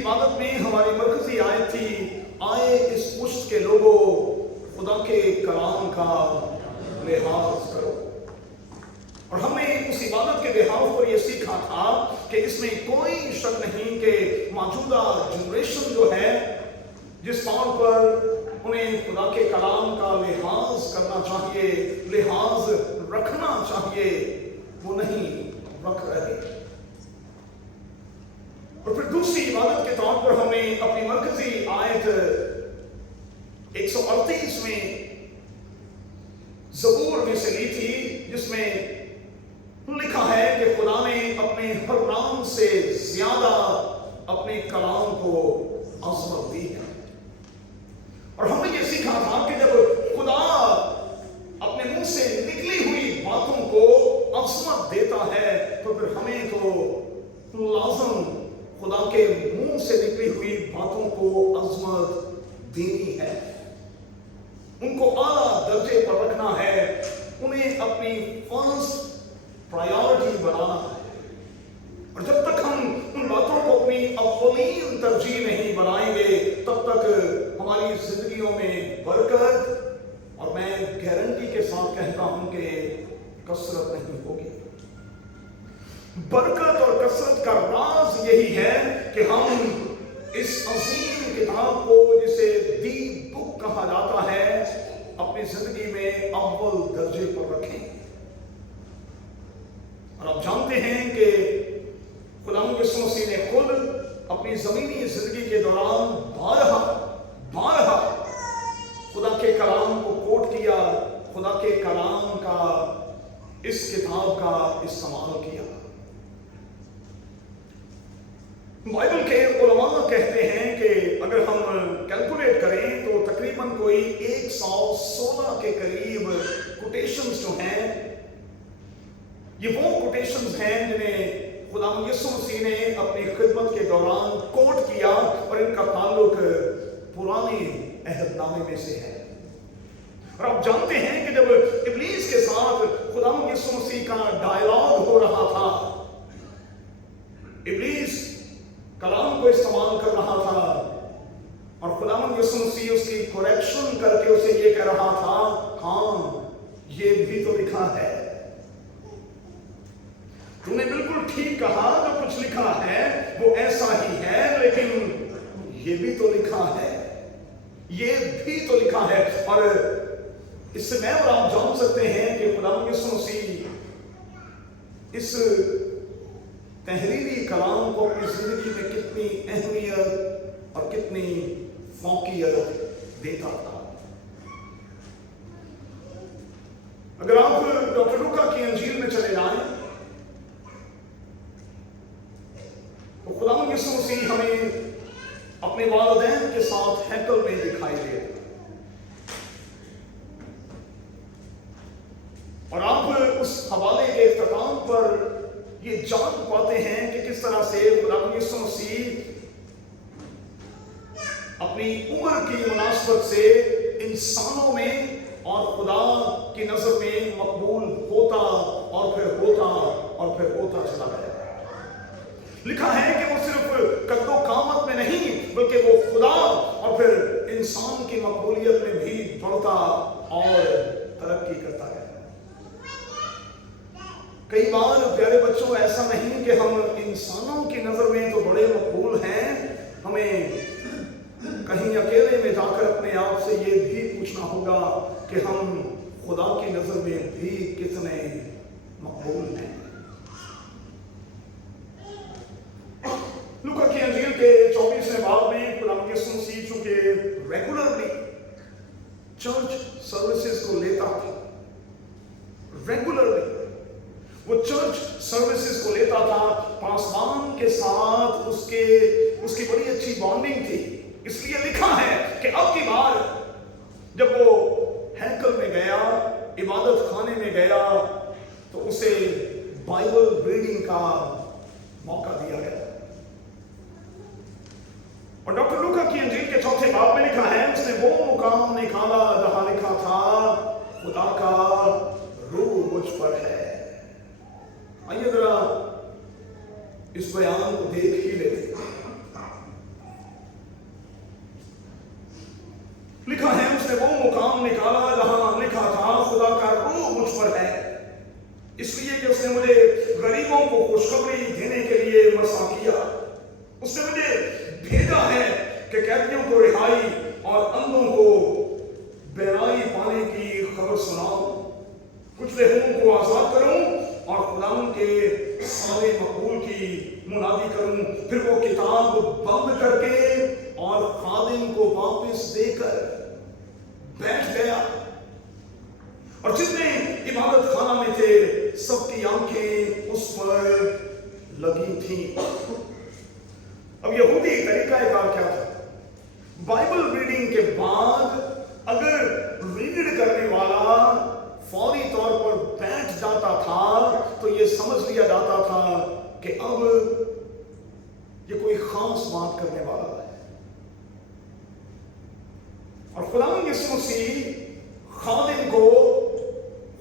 इबादत में हमारी मरकजी आयत थी, आए इस पुश्त के लोगों खुदा के कलाम का लिहाज करो। और हमने उस इबादत के लिहाज पर यह सीखा था कि इसमें कोई शक नहीं कि मौजूदा जनरेशन जो है, जिस तौर पर उन्हें खुदा के कलाम का लिहाज करना चाहिए, लिहाज रखना चाहिए, वो नहीं रख रहे। और फिर दूसरी इबादत के तौर पर हमने अपनी मरकजी आयत 138 में ज़बूर में से ली थी, जिसमें लिखा है कि खुदा ने अपने हर नाम से ज्यादा अपने कलाम को अज़मत दी है। और हमने ये सीखा था कि जब खुदा अपने मुंह से निकली हुई बातों को अज़मत देता है, तो फिर हमें तो लाज़म खुदा के मुंह से निकली हुई बातों को अज़मत देनी है, उनको आला दर्जे पर रखना है, उन्हें अपनी फर्स्ट प्रायोरिटी बनाना है। और जब तक हम उन बातों को अपनी अव्वलीन तरजीह नहीं बनाएंगे, तब तक हमारी जिंदगियों में बरकत, और मैं गारंटी के साथ कहता हूं कि कसरत नहीं होगी। बरकत और कसरत का राज यही है कि हम इस अजीम किताब को, जिसे दी बुक कहा जाता है, अपनी जिंदगी में अव्वल दर्जे पर रखें। और आप जानते हैं कि खुदावंद यीशु मसीह ने खुद अपनी जमीनी जिंदगी के दौरान बारहा खुदा के कलाम को कोट किया, खुदा के कलाम का, इस किताब का इस्तेमाल किया। बाइबल के उलमा कहते हैं कि अगर हम कैलकुलेट करें तो तकरीबन कोई 116 के करीब कोटेशंस जो हैं, ये वो कोटेशंस हैं जिन्हें खुदावंद यीशु मसीह ने अपनी खिदमत के दौरान कोट किया, और इनका ताल्लुक पुराने अहदनामे में से है। और आप जानते हैं कि जब इब्लीस के साथ खुदावंद यीशु मसीह का डायलॉग हो रहा था, इब्लीस कलाम को इस्तेमाल कर रहा था, और खुदावंद यीशु मसीह उसकी करेक्शन करके उसे ये कह रहा था, हाँ ये भी तो लिखा है, तूने बिल्कुल ठीक कहा, जो कुछ लिखा है वो ऐसा ही है, लेकिन ये भी तो लिखा है, ये भी तो लिखा है। और इससे मैं और आप जान सकते हैं कि खुदावंद यीशु मसीह इस तहरीरी कलाम को अपनी जिंदगी में कितनी अहमियत और कितनी फौकियत देता था। अगर आप डॉक्टर लूका की अंजील में चले जाएं, तो खुदावंद यीशु मसीह हमें अपने वालिदैन के साथ हैकल में दिखाई दे, और आप उस हवाले के इख्तिताम पर ये जान पाते हैं कि किस तरह से खुदावंद यीशु मसीह अपनी उम्र की मुनासबत से इंसानों में और खुदा की नजर में मकबूल होता और फिर होता चला गया। लिखा है कि वो सिर्फ कद्दो कामत में नहीं, बल्कि वो खुदा और फिर इंसान की मकबूलियत में भी बढ़ता और तरक्की करता है। कई बार प्यारे बच्चों, ऐसा नहीं कि हम इंसानों की नजर में तो बड़े मकबूल हैं, हमें कहीं अकेले में जाकर अपने आप से ये भी पूछना होगा कि हम खुदा की नजर में भी कितने मकबूल हैं। लूका की अंजील के 24वें बाब में खुदावंद यीशु मसीह चूंकि रेगुलरली चर्च सर्विसेज को लेता था, रेगुलरली वो चर्च सर्विसेज को लेता था, पासवान के साथ उसकी बड़ी अच्छी बॉन्डिंग थी। इसलिए लिखा है कि अब की बार जब वो हैकल में गया, इबादत खाने में गया, तो उसे बाइबल रीडिंग का मौका दिया गया। और डॉक्टर लूका की अंजील के 4 बाब में लिखा है, उसने वो मुकाम निकाला जहां लिखा था, खुदा का रूह मुझ पर है। आइए जरा इस बयान को देख ही लेते। लिखा है उसने वो मुकाम निकाला जहां लिखा था खुदा का रूह मुझ पर है, इसलिए कि उसने मुझे गरीबों को खुशखबरी देने के लिए मसा किया। उसने मुझे भेजा है कि कैदियों को रिहाई और अंधों को बेराई पाने की खबर सुनाऊं, कुछ लहूओं को आजाद करूं और खुदावन के सारे मकबूल की मुनादी करूं। फिर वो किताब बंद करके और खादिम को वापस देकर बैठ गया, और जितने इबादत खाना में थे सबकी आंखें उस पर लगी थीं। अब यहूदी तरीकाकार क्या था? बाइबल रीडिंग के बाद अगर रीड करने वाला फौरी तौर पर बैठ जाता था तो यह समझ लिया जाता था कि अब ये कोई खास बात करने वाला है। और खुदावंद यीशु मसीह खादिम को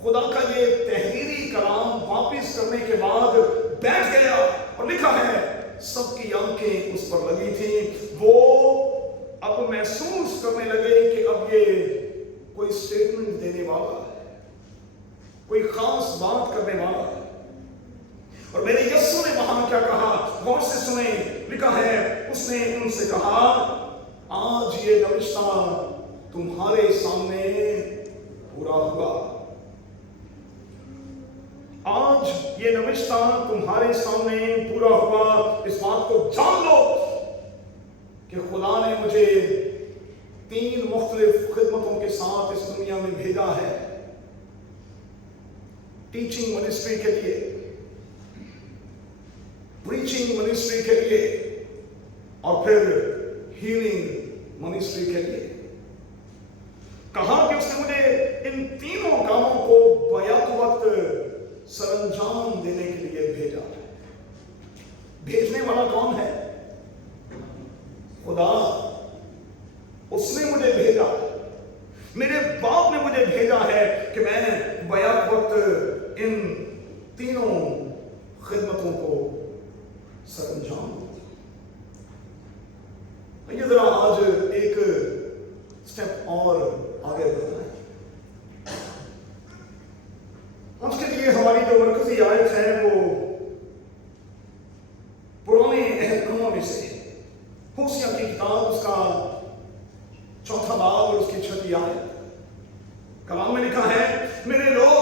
खुदा का ये तहरीरी कलाम वापिस करने के बाद बैठ गया, और लिखा है सबकी आंखें उस पर लगी थी। वो अब महसूस करने लगे कि अब ये कोई स्टेटमेंट देने वाला है, कोई खास बात करने वाला है। और मेरे यीशु ने वहां क्या कहा, गौर से सुने। लिखा है उसने उनसे कहा, आज ये नविश्ता तुम्हारे सामने पूरा हुआ। आज ये नविश्ता तुम्हारे सामने पूरा हुआ। इस बात को जान लो कि खुदा ने मुझे 3 मुख्तलिफ खिदमतों के साथ इस दुनिया में भेजा है। टीचिंग मिनिस्ट्री के लिए, प्रीचिंग मिनिस्ट्री के लिए, और फिर हीलिंग मिनिस्ट्री के लिए। कहा कि उसने मुझे इन तीनों कामों को बैक वक्त सरंजाम देने के लिए भेजा। भेजने वाला कौन है? खुदा। उसने मुझे भेजा, मेरे बाप ने मुझे भेजा है कि मैं बैक वक्त इन तीनों खिदमतों को सरंजाम दूं। ये जरा आज एक स्टेप और आगे बढ़ना है। आज के लिए हमारी जो मरकजी आयत है वो पुराने अहदनामा में से होशिया की किताब, उसका 4था बाब और उसकी 6ठी आयत। कलाम में लिखा है, मेरे लोग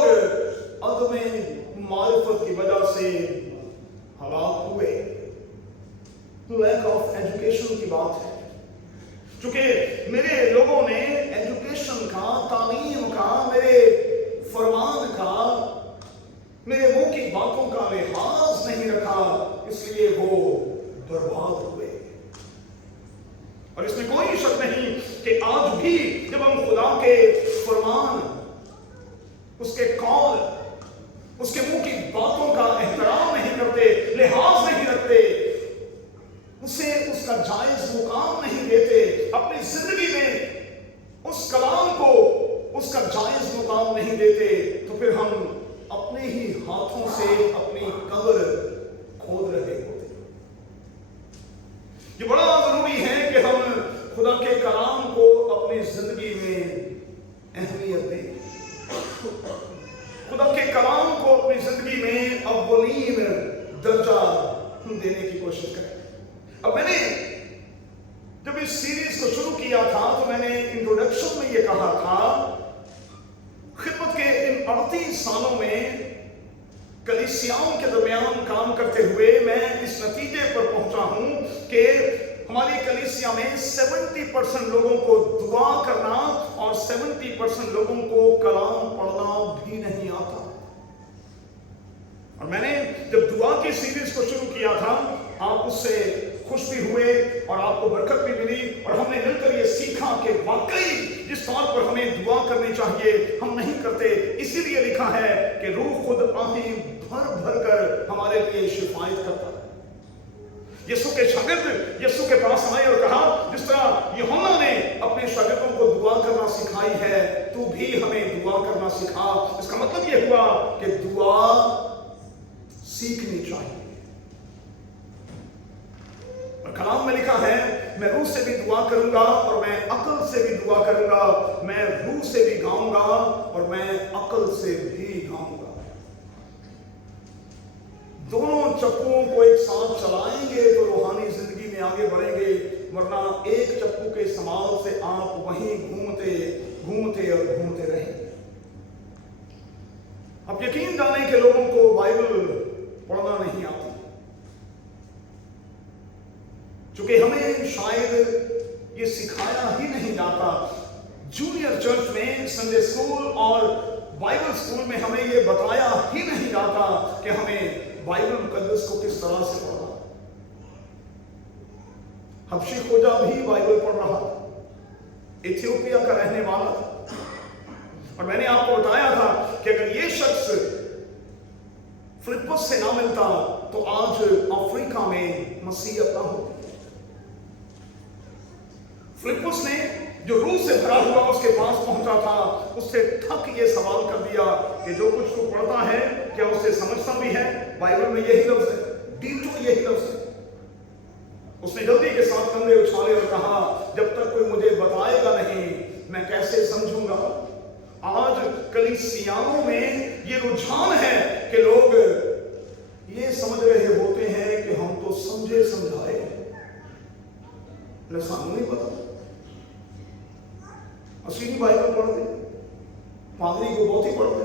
अदम मारिफत की वजह से हलाक हुए। लैक ऑफ एजुकेशन की बात है, क्योंकि मेरे लोगों ने एजुकेशन का, तालीम का, मेरे फरमान का, मेरे मुंह की बातों का लिहाज नहीं रखा, इसलिए वो बर्बाद हुए। और इसमें कोई शक नहीं कि आज भी जब हम खुदा के फरमान, उसके कौल, उसके मुंह की बातों का एहतराम नहीं करते, लिहाज नहीं रखते, उसे उसका जायज मुकाम नहीं देते, अपनी जिंदगी में उस कलाम को उसका जायज मुकाम नहीं देते, तो फिर हम अपने ही हाथों से अपनी कब्र खोद रहे होते। ये बड़ा जरूरी है कि हम खुदा के कलाम को अपनी जिंदगी में अहमियत दें, खुदा के कलाम को अपनी जिंदगी में अव्वलीन दर्जा देने की कोशिश करें। अब मैंने जब इस सीरीज को शुरू किया था तो मैंने इंट्रोडक्शन में ये कहा था, खिदमत के इन 38 सालों में कलीसियाओं के दरमियान काम करते हुए मैं इस नतीजे पर पहुंचा हूं कि हमारी कलीसिया में 70% लोगों को दुआ करना और 70% लोगों को कलाम पढ़ना भी नहीं आता। और मैंने जब दुआ की सीरीज को शुरू किया था, आप उससे खुश भी हुए और आपको बरकत भी मिली, और हमने मिलकर ये सीखा कि वाकई जिस तौर पर हमें दुआ करनी चाहिए हम नहीं करते। इसीलिए लिखा है कि रूह खुद आहें भर भर कर हमारे लिए शिफायत करता है। यीशु के शागिर्द यीशु के पास आए और कहा, जिस तरह यूहन्ना ने अपने शागिर्दों को दुआ करना सिखाई है, तू भी हमें दुआ करना सिखा। इसका मतलब यह हुआ कि दुआ सीखनी चाहिए। और कलाम में लिखा है मैं रूह से भी दुआ करूंगा और मैं अकल से भी दुआ करूंगा, मैं रूह से भी गाऊंगा और मैं अकल से भी गाऊंगा। दोनों चप्पुओं को एक साथ चलाएंगे तो रूहानी जिंदगी में आगे बढ़ेंगे, वरना एक चप्पू के इस्तेमाल से आप वहीं घूमते घूमते और घूमते रहेंगे। अब यकीन जाने के लोगों को बाइबल पढ़ना नहीं आती, क्योंकि हमें शायद ये सिखाया ही नहीं जाता। जूनियर चर्च में, संडे स्कूल और बाइबल स्कूल में हमें ये बताया ही नहीं जाता कि हमें बाइबल मुकद्दस को किस तरह से पढ़ना। हबशी खोजा भी बाइबल पढ़ रहा था, इथियोपिया का रहने वाला था, और मैंने आपको बताया था कि अगर ये शख्स फिलिप्पुस से ना मिलता तो आज अफ्रीका में मसीहत ना होती। फिलिप्पुस ने जो रूह से भरा हुआ उसके पास पहुंचा था, उससे ठक ये सवाल कर दिया कि जो कुछ तू पढ़ता है क्या उसे समझता भी है? बाइबल में यही लफ्ज है, डीटो यही लफ्ज है। उसने जल्दी के साथ कंधे उछाले और कहा, जब तक कोई मुझे बताएगा नहीं मैं कैसे समझूंगा। आज कलीसियाओं में ये रुझान है कि लोग ये समझ रहे होते हैं कि हम तो समझे समझाए, सामने नहीं पता। असली बाइबल पढ़ते, पादरी को बहुत ही पढ़ते,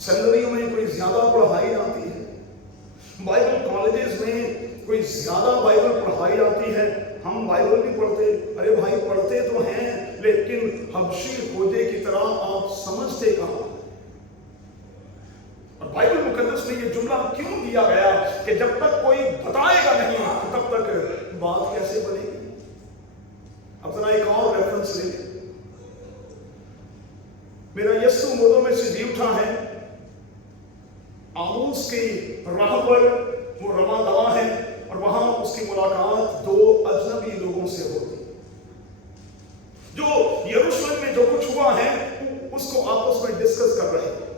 सेमिनरियों में कोई ज्यादा पढ़ाई जाती है, बाइबल कॉलेजेस में कोई ज्यादा बाइबल पढ़ाई जाती है। हम बाइबल भी पढ़ते, अरे भाई पढ़ते तो हैं, लेकिन हबशी खोजे की तरह आप समझते कहां? और बाइबल मुकद्दस में ये जुमला क्यों दिया गया कि जब तक कोई बताएगा नहीं तब तक बात कैसे बनेगी? अब जरा एक और रेफरेंस ले, मेरा यीशु मुर्दों में से जी उठा है, आमोस की राह पर वो रवा दवा है और वहां उसकी मुलाकात दो अजनबी लोगों से होती। जो यरूशलेम में जो कुछ हुआ है उसको आपस में डिस्कस कर रहे हैं,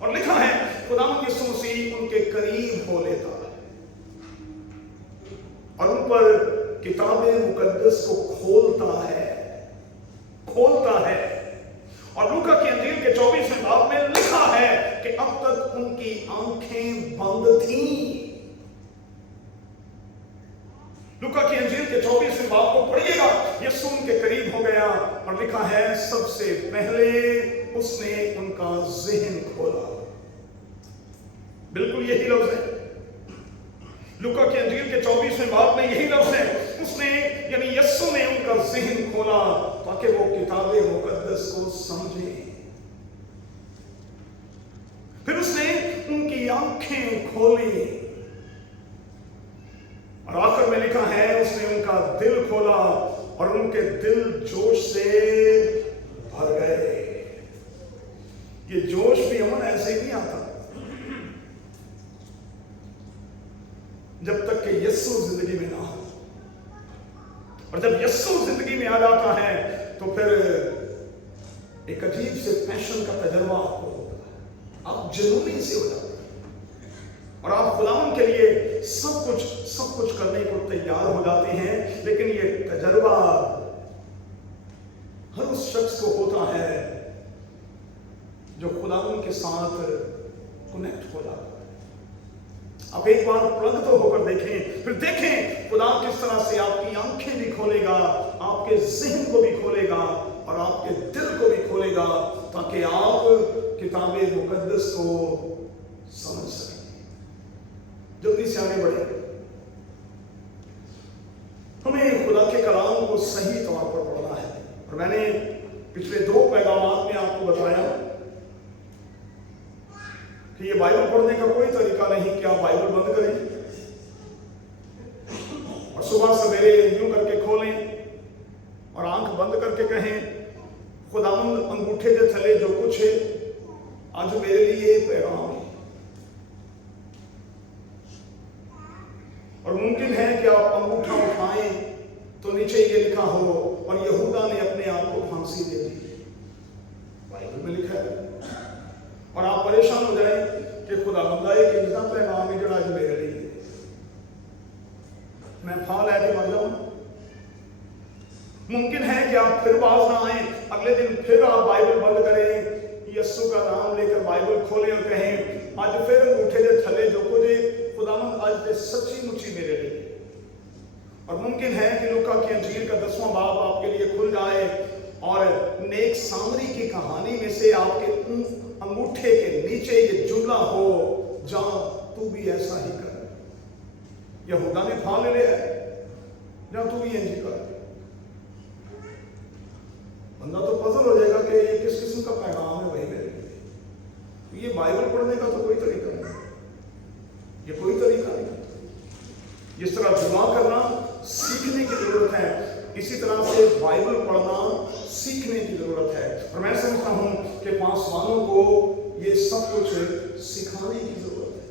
और लिखा है खुदावंद यीशु मसीह उनके करीब हो लेता है और उन पर किताबे मुकद्दस को खोलता है। और लूका की अंजील के 24वें बाब में लिखा है कि अब तक उनकी आंखें बंद थीं। लूका की अंजील के 24वें बाब को पढ़िएगा, यीशु उनके करीब हो गया और लिखा है सबसे पहले उसने उनका ज़हन खोला। बिल्कुल यही लफ्ज है, लूका की अंजील के 24वें बाब में यही लफ्ज है, उसने यानी यीशु ने उनका ज़हन खोला ताकि वो किताबे मुकद्दस को समझे। फिर उसने उनकी आंखें खोली और आखिर में लिखा है उसने उनका दिल खोला और उनके दिल जोश से भर गए। ये जोश भी अमन ऐसे ही नहीं आता जब तक कि यीशु जिंदगी में ना हो, और जब यीशु जिंदगी में आ जाता है तो फिर एक अजीब से पैशन का तजर्बा आपको होता है, आप जुनूनी से हो जाते हैं और आप खुदावंद के लिए सब कुछ करने को तैयार हो जाते हैं। लेकिन ये तजर्बा हर उस शख्स को होता है जो खुदावंद के साथ कनेक्ट हो जाता है। आप एक बार प्लग तो होकर देखें, फिर देखें खुदा किस तरह से आपकी आंखें भी खोलेगा, आपके ज़हन को भी खोलेगा और आपके दिल को भी खोलेगा ताकि आप किताबे मुकद्दस को समझ सकें। जल्दी से आगे बढ़े, हमें खुदा के कलाम को सही तौर पर पढ़ना है। और मैंने पिछले 2 पैगामात में आपको बताया कि ये बाइबल पढ़ने का कोई तरीका नहीं कि आप बाइबल बंद करें और सुबह सवेरे यूं करके खोलें और आंख बंद करके कहें खुदावंद अंगूठे के थले जो कुछ है आज मेरे लिए पैगाम है। और मुमकिन है कि आप अंगूठा उठाएं तो नीचे ये लिखा हो और यहूदा ने अपने आप को फांसी दे दी, बाइबल में लिखा है, और आप परेशान हो जाए कि खुदा बंदा एक इंसान पैगाम है जड़ा मेरे लिए। मैं फाल है कि मर जाऊं। मुमकिन है कि आप फिर बाज ना आए, अगले दिन फिर आप बाइबल बंद करें, यीशु का नाम लेकर बाइबल खोलें और कहें आज फिर अंगूठे दे थले जो कुछ खुदावंद आज दे सच्ची मुच्ची मेरे लिए। और मुमकिन है कि लूका की अंजील का 10वां बाब आपके लिए खुल जाए और नेक सामरी की कहानी में से आपके अंगूठे के नीचे ये जुमला हो, जा तू भी ऐसा ही कर। यहूदा ने फाल ले लिया, जा तू भी इंज कर। बंदा तो पजल हो जाएगा कि ये किस किस्म का पैगाम है वही मेरे लिए। ये बाइबल पढ़ने का तो कोई तरीका नहीं, ये कोई तरीका नहीं। जिस तरह दुआ करना सीखने की जरूरत है, इसी तरह से बाइबल पढ़ना सीखने की जरूरत है। और मैं समझता हूं कि पासवानों को ये सब कुछ सिखाने की जरूरत है।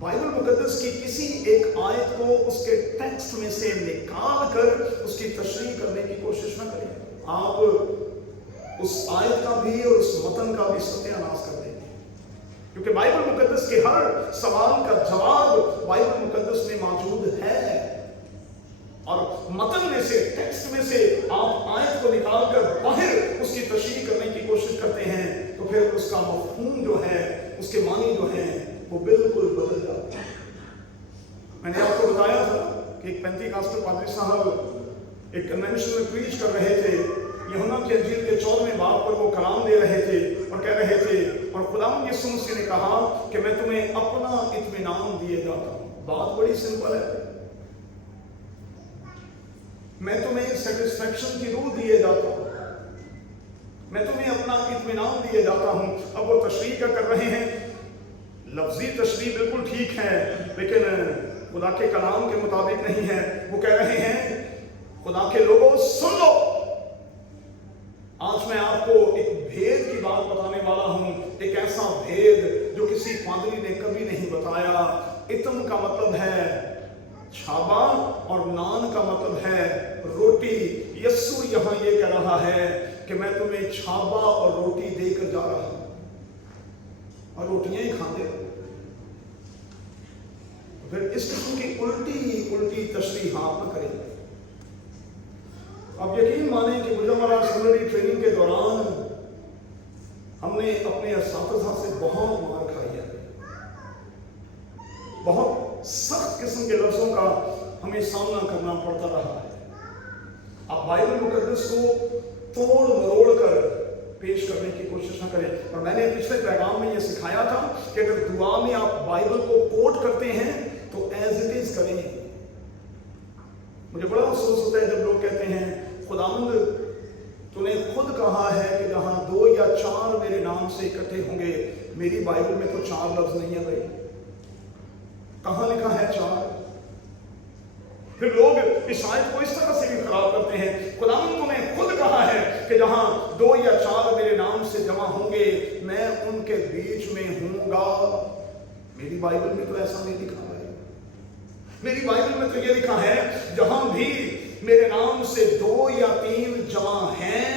बाइबल मुकद्दस की किसी एक आयत को उसके टेक्स्ट में से निकाल कर उसकी तशरीह करने की कोशिश न करें। आप उस आयत का भी और उस मतन का भी सत्यानाश कर देंगे, क्योंकि बाइबल मुकद्दस के हर सवाल का जवाब बाइबल मुकद्दस में मौजूद है। और मतन में से, टेक्स्ट में से आप आयत को निकालकर बाहर उसकी तशरीह करने की कोशिश करते हैं तो फिर उसका मफहूम जो है, उसके मानी जो है वो बिल्कुल बदल जाता है। मैंने आपको बताया था कि एक पेंटिकॉस्टल पादरी साहब एक कन्वेंशन में प्रीच कर रहे थे। यूहन्ना की अंजील के 14वें बाब पर वो कलाम दे रहे थे और कह रहे थे, और खुदावंद यीशु मसीह ने कहा कि मैं तुम्हें अपना इत्मीनान दिए जाता हूं। बात बड़ी सिंपल है, मैं तुम्हें सेटिस्फैक्शन की रूह दिए जाता हूं, मैं तुम्हें अपना इत्मीनान दिए जाता हूं। अब वो तशरीह क्या कर रहे हैं? लफ्जी तशरीह बिल्कुल ठीक है, लेकिन खुदा के कलाम के मुताबिक नहीं है। वो कह रहे हैं, खुदा के लोगों सुन लो, आज मैं आपको एक भेद की बात बताने वाला हूं, एक ऐसा भेद जो किसी पादरी ने कभी नहीं बताया। इत्म का मतलब है छाबा और नान का मतलब है रोटी। यीशु यहां ये कह रहा है कि मैं तुम्हें छाबा और रोटी देकर जा रहा हूं और रोटियां ही खाते हो। फिर इस किस्म की उल्टी तशरीह आप न करें। अब यकीन माने कि गुजरात सेमिनरी ट्रेनिंग के दौरान हमने अपने असातिज़ा से बहुत मार खाई है, बहुत सख्त किस्म के लफ्जों का हमें सामना करना पड़ता रहा है। आप बाइबल मुकद्दस को तोड़ मरोड़ कर पेश करने की कोशिश न करें। और मैंने पिछले पैगाम में यह सिखाया था कि अगर दुआ में आप बाइबल को कोट करते हैं तो एज इट इज करें। मुझे बड़ा अफसोस होता है जब लोग कहते हैं, खुदावंद तूने खुद कहा है कि जहां 2 या 4 मेरे नाम से इकट्ठे होंगे। मेरी बाइबल में तो 4 लफ्ज नहीं है भाई, कहां लिखा है 4? फिर लोग इस आयत को इस तरह से भी खराब करते हैं, खुदावंद तूने खुद कहा है कि जहां 2 या 4 मेरे नाम से जमा होंगे मैं उनके बीच में हूंगा। मेरी बाइबल में तो ऐसा नहीं लिखा है। मेरी बाइबल में तो ये लिखा है, जहां भी मेरे नाम से 2 या 3 जमा हैं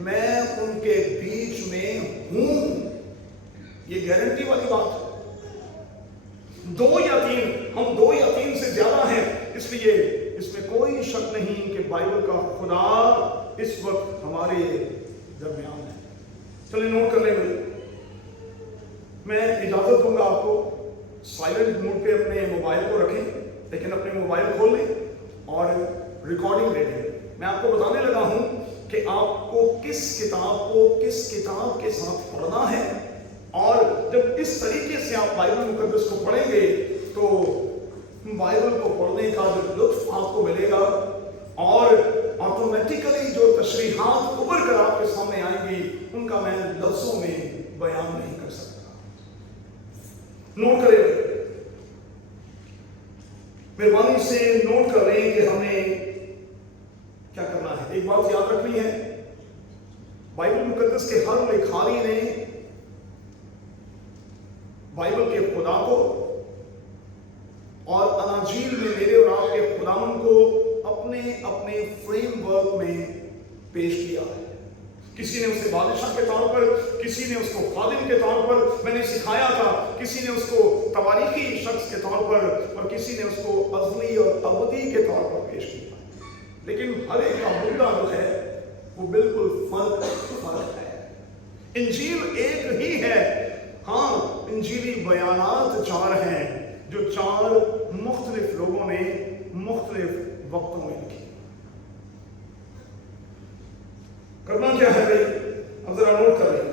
मैं उनके बीच में हूं। ये गारंटी वाली बात है। 2 या 3, हम 2 या 3 से ज्यादा हैं, इसलिए इसमें कोई शक नहीं कि बाइबल का खुदा इस वक्त हमारे दरमियान है। चलिए नोट कर लेंगे। मैं इजाजत दूंगा आपको साइलेंट मोड पे अपने मोबाइल को रखें, लेकिन अपने मोबाइल खोल लें और रिकॉर्डिंग ले लें। मैं आपको बताने लगा हूं कि आपको किस किताब के साथ पढ़ना है, और जब इस तरीके से आप बाइबल मुकद्दस को पढ़ेंगे तो बाइबल को पढ़ने का जो लुत्फ आपको मिलेगा, और ऑटोमेटिकली जो तशरीहात उभर कर आपके सामने आएंगी उनका मैं लफ्जों में बयान नहीं कर सकता। नोट करें, मेहरबानी से नोट कर लें कि हमें क्या करना है। एक बात याद रखनी है, बाइबल मुकद्दस के हर लिखारी ने बाइबल के खुदा को और अनाजील में मेरे और आपके खुदावन को अपने अपने फ्रेमवर्क में पेश किया है کسی نے اسے بادشاہ کے طور پر، کسی نے اس کو خادم کے طور پر میں نے سکھایا تھا، کسی نے اس کو تواریخی شخص کے طور پر، اور کسی نے اس کو ازلی اور ابدی کے طور پر پیش کیا، لیکن ہر ایک کا مدعا جو ہے وہ بالکل فرق ہے۔ انجیل ایک ہی ہے، ہاں انجیلی بیانات چار ہیں جو چار مختلف لوگوں نے مختلف وقتوں میں لکھی۔ کرنا کیا ہے بھائی، اب ذرا نوٹ کر لیں،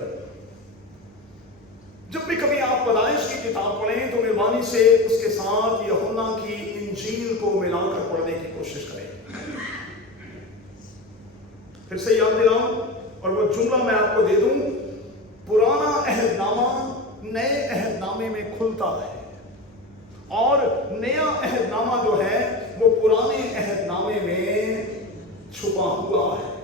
جب بھی کبھی آپ پیدائش کی کتاب پڑھیں تو مہربانی سے اس کے ساتھ یوحنا کی انجیل کو ملا کر پڑھنے کی کوشش کریں۔ پھر سے یاد دلاؤں اور وہ جملہ میں آپ کو دے دوں، پرانا عہد نامہ نئے عہد نامے میں کھلتا ہے، اور نیا عہد نامہ جو ہے وہ پرانے عہد نامے میں چھپا ہوا ہے۔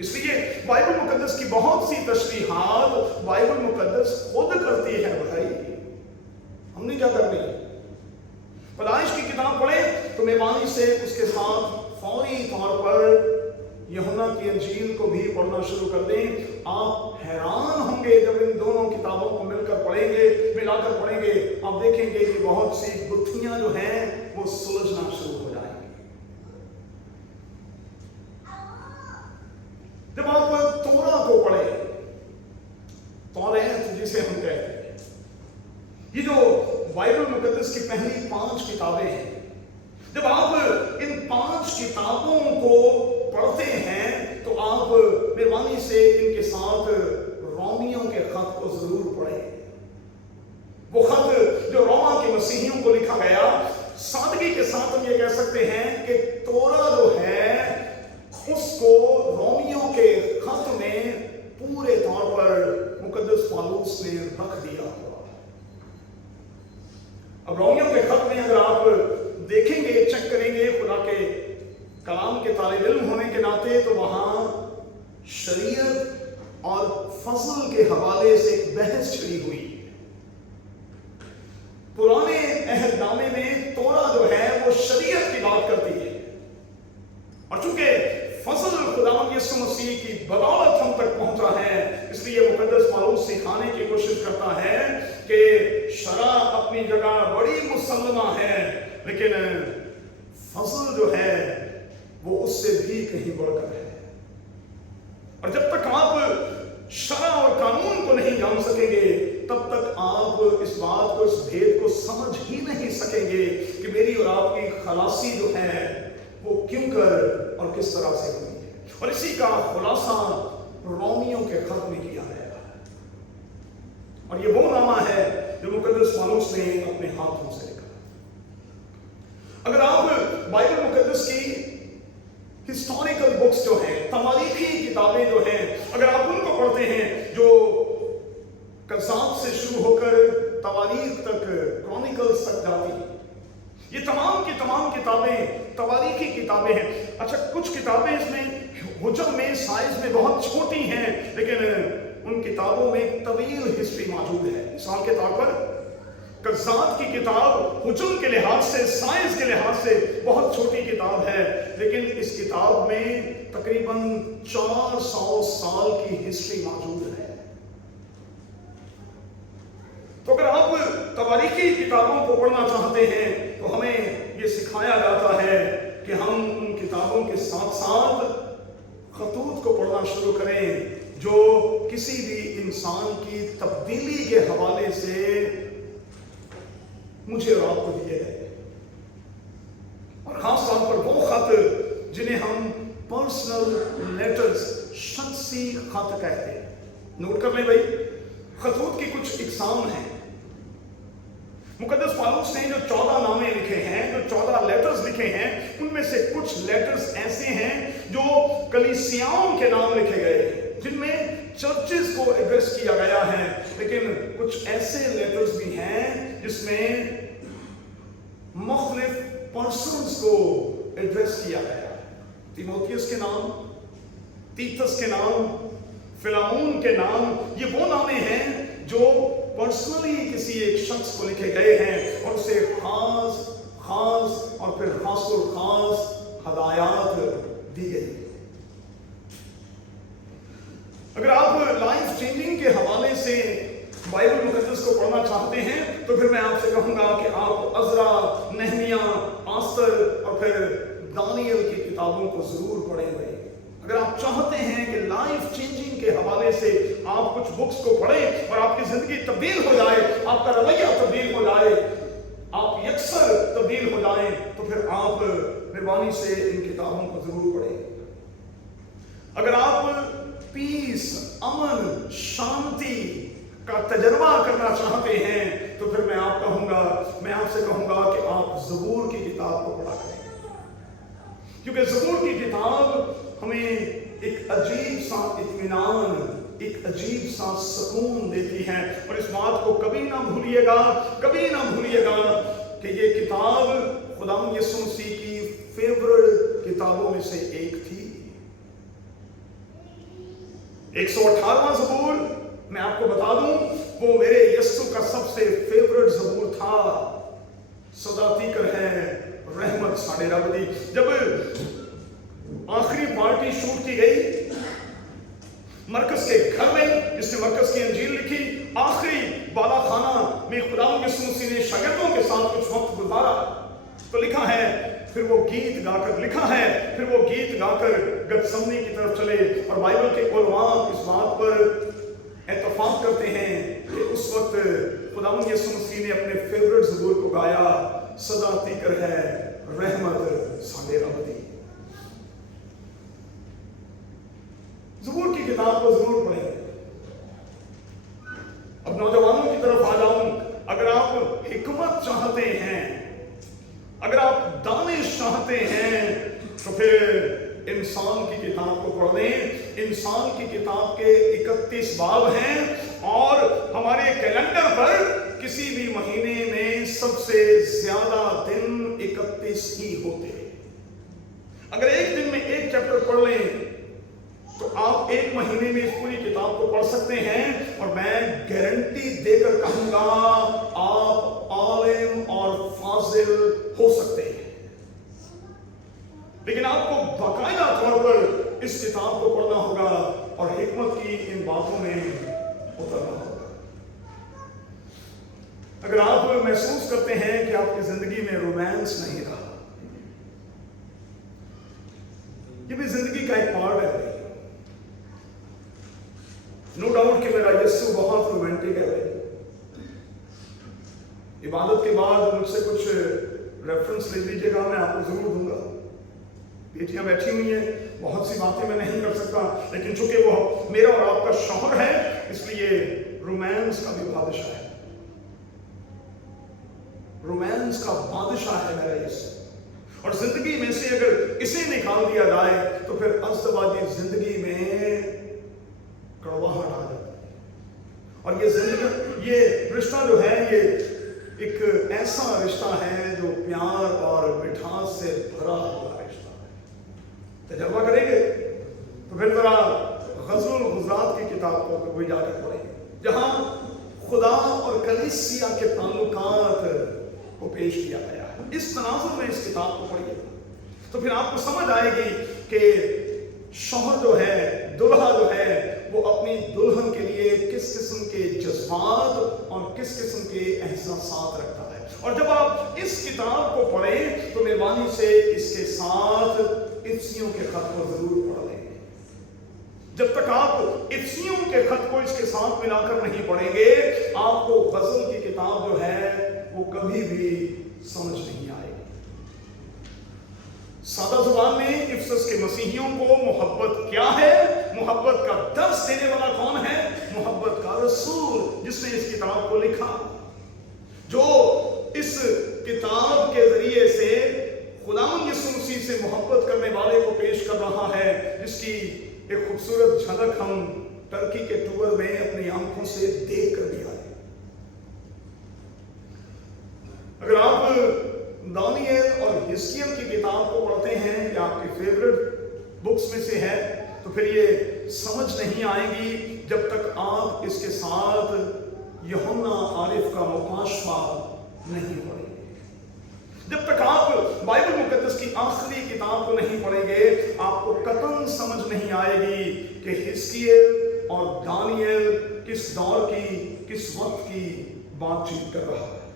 اس لیے بائبل مقدس کی بہت سی تشریحات بائبل مقدس خود کرتی ہے بھائی، ہم نے کیا کرنی۔ پیدائش کی کتاب پڑھیں تو مہربانی سے اس کے ساتھ فوری طور پر یوحنا کی انجیل کو بھی پڑھنا شروع کر دیں۔ آپ حیران ہوں گے جب ان دونوں کتابوں کو مل کر پڑھیں گے، ملا کر پڑھیں گے، آپ دیکھیں گے کہ بہت سی گتھیاں جو ہیں وہ سلجھنا شروع ہو جائیں گی۔ جب آپ تورا کو پڑھیں، توریت جسے ہم کہتے ہیں، یہ جو بائبل مقدس کی پہلی 5 کتابیں ہیں، جب آپ ان 5 کتابوں کو پڑھتے ہیں تو آپ مہربانی سے ان کے ساتھ رومیوں کے خط کو ضرور پڑھیں۔ وہ خط جو روما کے مسیحیوں کو لکھا گیا، سادگی کے ساتھ ہم یہ کہہ سکتے ہیں کہ تورا جو ہے اس کو رومیوں کے خط میں پورے طور پر مقدس پالوس نے رکھ دیا ہوا۔ اب رومیوں کے خط میں اگر آپ دیکھیں گے، چیک کریں گے خدا کے کلام کے طالب علم ہونے کے ناطے، تو وہاں شریعت اور فضل کے حوالے سے ایک بحث چھڑی ہوئی۔ پرانے عہد نامے میں تورا جو ہے وہ شریعت کی بات کرتی ہے، اور چونکہ فضل خداوند یسوع مسیح کی بدولت ہم تک پہنچا ہے، اس لیے مقدس پالوس سکھانے کی کوشش کرتا ہے کہ شرع اپنی جگہ بڑی مسلمہ ہے، لیکن فضل جو ہے وہ اس سے بھی کہیں بڑھ کر ہے۔ اور جب تک آپ شرع اور قانون کو نہیں جان سکیں گے، تب تک آپ اس بات کو، اس بھید کو سمجھ ہی نہیں سکیں گے کہ میری اور آپ کی خلاصی جو ہے وہ کیوں کر اور کس طرح سے ہوئی ہے۔ اور اسی کا خلاصہ رومیوں کے خط میں کیا گیا ہے، اور یہ وہ نامہ ہے جو مقدس پالوس نے اپنے ہاتھوں سے لکھا۔ اگر آپ بائبل مقدس کی ہسٹوریکل بکس جو ہیں، تاریخی کتابیں جو ہیں، اگر آپ ان کو پڑھتے ہیں جو قذاب سے شروع ہو کر تواریخ تک، کرونیکلز تک جاتی ہیں، یہ تمام کی تمام کتابیں تواریخی کتابیں ہیں۔ اچھا، کچھ کتابیں اس میں حجم میں، سائز میں بہت چھوٹی ہیں، لیکن ان کتابوں میں ایک طویل ہسٹری موجود ہے۔ مثال کے طور پر قذاب کی کتاب حجم کے لحاظ سے، سائز کے لحاظ سے بہت چھوٹی کتاب ہے، لیکن اس کتاب میں تقریباً 400 سال کی ہسٹری موجود ہے۔ تو اگر آپ تواریخی کتابوں کو پڑھنا چاہتے ہیں تو ہمیں یہ سکھایا جاتا ہے کہ ہم ان کتابوں کے ساتھ ساتھ خطوط کو پڑھنا شروع کریں جو کسی بھی انسان کی تبدیلی کے حوالے سے مجھے اور آپ کو دیے گئے، اور خاص طور پر وہ خط جنہیں ہم پرسنل لیٹرز، شخصی خط کہتے ہیں۔ نوٹ کر لیں بھائی، خطوط کی کچھ اقسام ہیں۔ مقدس پالوس نے جو 14 نامے لکھے ہیں، جو 14 لیٹرز لکھے ہیں، ان میں سے کچھ لیٹرز ایسے ہیں جو کلیسیاؤں کے نام لکھے گئے ہیں، جن میں چرچز کو ایڈریس کیا گیا ہے، لیکن کچھ ایسے لیٹرز بھی ہیں جس میں مختلف پرسنز کو ایڈریس کیا گیا ہے۔ تیموتھیوس کے نام، تیتس کے نام، فلاؤن کے نام، یہ وہ نامے ہیں جو پرسنلی کسی ایک شخص کو لکھے گئے ہیں، اور اسے خاص اور پھر خاص ہدایات دی گئی۔ अगर आप लाइफ चेंजिंग के हवाले से बाइबल मुकद्दस को पढ़ना चाहते हैं तो फिर मैं आपसे कहूंगा कि आप अज़रा, नहमिया, आस्तर और फिर दानियल की किताबों को जरूर पढ़ेंगे। अगर आप चाहते हैं कि लाइफ चेंजिंग के हवाले से आप कुछ बुक्स को पढ़ें और आपकी जिंदगी तब्दील हो जाए, आपका रवैया तब्दील हो जाए, आप यकसर तब्दील हो जाएं, तो फिर आप मेहरबानी से इन किताबों को जरूर पढ़ें। अगर आप पीस, अमन, शांति का तजर्बा करना चाहते हैं तो फिर मैं आपसे कहूंगा कि आप ज़बूर की किताब को पढ़ा करें, क्योंकि ज़बूर की किताब हमें एक अजीब सा इत्मीनान, एक अजीब सा सुकून देती है। और इस बात को कभी ना भूलिएगा कि ये किताब खुदावंद यीशु मसीह की फेवरेट किताबों में से एक थी। 118वां ज़बूर मैं आपको बता दूं, वो मेरे यीशु का सबसे फेवरेट ज़बूर था। सदाती कर है रहमत साढ़े रब दी। जब आखिरी पार्टी शूट की गई मरकज के घर में, जिसने मरकज की अंजील लिखी, आखिरी बाला खाना में खुदावंद यीशु मसीह ने शागिर्दों के साथ कुछ वक्त गुजारा, तो लिखा है फिर वो गीत गाकर गतसमनी की तरफ चले। और बाइबल के उलमा इस बात पर इत्तफाक करते हैं कि उस वक्त खुदावंद यीशु मसीह ने अपने फेवरेट ज़बूर को गाया, सदा तीकर है रहमत साढ़े रब दी। ज़बूर की किताब को जरूर पढ़ें। अब नौजवानों की तरफ आ जाऊं। अगर आप हिकमत चाहते हैं, अगर आप दानिश चाहते हैं तो फिर इंसान की किताब को पढ़ लें। इंसान की किताब के 31 बाब हैं और हमारे कैलेंडर पर किसी भी महीने में सबसे ज्यादा दिन 31 ही होते हैं। अगर एक दिन में एक चैप्टर पढ़ लें तो आप एक महीने में इस पूरी किताब को पढ़ सकते हैं। और मैं गारंटी देकर कहूंगा आप आलिम और फाजिल हो सकते हैं। लेकिन आपको बाकायदा तौर पर इस किताब को पढ़ना होगा और हिकमत की इन बातों में उतरना होगा। अगर आप महसूस करते हैं कि आपकी जिंदगी में रोमांस नहीं रहा, ये भी जिंदगी का एक पार्ट है। नो डाउट कि मेरा यीशु बहुत रोमांटिक है भाई। इबादत के बाद मुझसे कुछ रेफरेंस ले लीजिएगा, मैं आपको जरूर दूंगा। बेटियां बैठी हुई हैं, बहुत सी बातें मैं नहीं कर सकता, लेकिन चूंकि वो मेरा और आपका शौहर है इसलिए रोमांस का भी बादशाह है। रोमांस का बादशाह है मेरा यीशु। और जिंदगी में से अगर इसे निकाल दिया जाए तो फिर अस्तवादी जिंदगी में कड़वाहट आ जाता है। और ये रिश्ता जो है ये एक ऐसा रिश्ता है जो प्यार और मिठास से भरा हुआ रिश्ता है। तजर्बा करेंगे तो फिर जरा ग़ज़ल गुज़रात की किताब को कोई जाकर पढ़ेंगे, जहां खुदा और कलीसिया के ताल्लुकात को पेश किया गया है। इस तनाज़ुर में इस किताब को पढ़िए तो फिर आपको समझ आएगी कि शौहर जो है, दुल्हा जो है, वो अपनी दुल्हन के लिए किस किस्म के जज्बात और किस किस्म के एहसासात रखता है। और जब आप इस किताब को पढ़ें तो मेहरबानी से इसके साथ इफ्सियों के खत को जरूर पढ़ लें। जब तक आप इफ्सियों के खत को इसके साथ मिलाकर नहीं पढ़ेंगे, आपको ग़ज़ल की किताब जो है वो कभी भी समझ नहीं आएगी। सादा जुबान में इफसस के मसीहियों को मोहब्बत क्या है, मोहब्बत का दर्स देने वाला कौन है, मोहब्बत का रसूल जिसने इस किताब को लिखा, जो इस किताब के जरिए से खुदावंद यीशु मसीह से मोहब्बत करने वाले को पेश कर रहा है, जिसकी एक खूबसूरत झलक हम टर्की के टूर में अपनी आंखों से देख कर भी आए। अगर आप दानियल और हिजकिय्याह की किताब को पढ़ते हैं, या आपकी फेवरेट बुक्स में से है, तो फिर ये समझ नहीं आएगी जब तक आप इसके साथ यूहन्ना आरिफ का मुकाशफा नहीं पढ़ेंगे। जब तक आप बाइबल मुकद्दस की आखिरी किताब को नहीं पढ़ेंगे, आपको कतई समझ नहीं आएगी कि हिजकिय्याह اور دانیل کس دور کی کس وقت کی بات چیت کر رہا ہے۔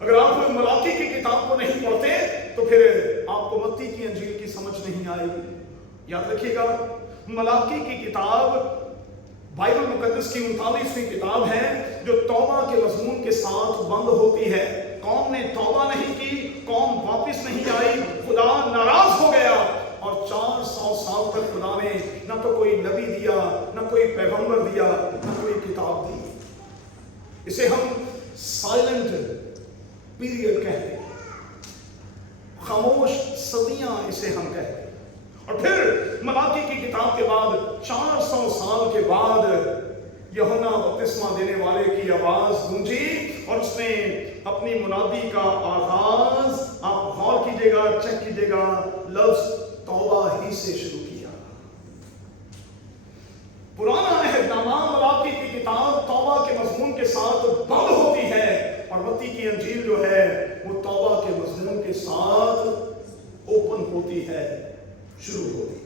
اگر آپ ملاکی کی کتاب کو نہیں پڑھتے تو پھر آپ کو متی کی انجیل کی سمجھ نہیں آئے گی۔ یاد رکھیے گا، ملاکی کی کتاب بائبل مقدس کی 39ویں کتاب ہے جو توبہ کے مضمون کے ساتھ بند ہوتی ہے۔ قوم نے توبہ نہیں کی، قوم واپس نہیں آئی، خدا ناراض ہو گیا، اور 400 سال تک خدا نے نہ تو کوئی نبی دیا، نہ کوئی پیغمبر دیا، نہ کوئی کتاب دی۔ اسے ہم سائلنٹ پیریڈ کہتے ہیں، خاموش صدیاں اسے ہم کہتے ہیں۔ اور پھر ملاکی کی کتاب کے بعد 400 سال کے بعد یوحنا بپتسمہ دینے والے کی آواز گونجی اور اس نے اپنی منادی کا آغاز، آپ غور کیجئے گا، چیک کیجئے گا، لفظ توبہ ہی سے شروع کیا۔ پرانا عہد نامہ ملاکی کی کتاب توبہ کے مضمون کے ساتھ بند ہوتی ہے، اور متی کی انجیل جو ہے وہ توبہ کے مضمون کے ساتھ اوپن ہوتی ہے، شروع ہوتی ہے۔